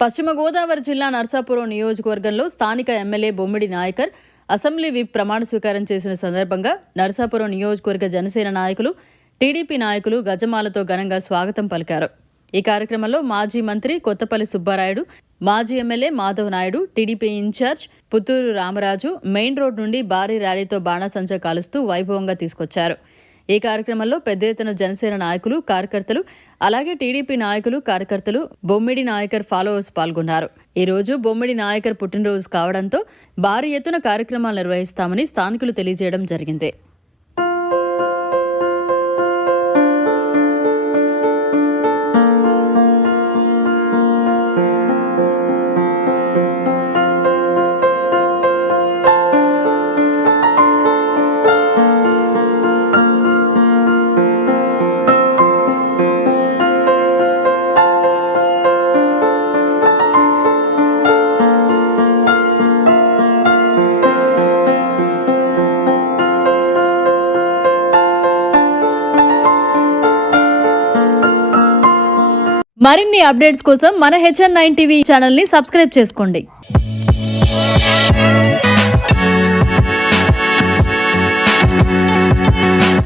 పశ్చిమ గోదావరి జిల్లా నర్సాపురం నియోజకవర్గంలో స్థానిక ఎమ్మెల్యే బొమ్మిడి నాయకర్ అసెంబ్లీ విప్ ప్రమాణ స్వీకారం చేసిన సందర్భంగా నర్సాపురం నియోజకవర్గ జనసేన నాయకులు, టీడీపీ నాయకులు గజమాలతో ఘనంగా స్వాగతం పలికారు. ఈ కార్యక్రమంలో మాజీ మంత్రి కొత్తపల్లి సుబ్బారాయుడు, మాజీ MLA Madhav Naidu, TDP incharge Puttur Ramaraju main road నుండి భారీ ర్యాలీతో బాణాసంచా కాలుస్తూ వైభవంగా తీసుకొచ్చారు. ఈ కార్యక్రమంలో పెద్ద ఎత్తున జనసేన నాయకులు, కార్యకర్తలు, అలాగే టీడీపీ నాయకులు, కార్యకర్తలు, బొమ్మిడి నాయకర్ ఫాలోవర్స్ పాల్గొన్నారు. ఈ రోజు బొమ్మిడి నాయకర్ పుట్టినరోజు కావడంతో భారీ ఎత్తున కార్యక్రమాలు నిర్వహిస్తామని స్థానికులు తెలియజేయడం జరిగింది. మరిన్ని అప్డేట్స్ కోసం మన HN9 టీవీ ఛానల్ ని సబ్స్క్రైబ్ చేసుకోండి.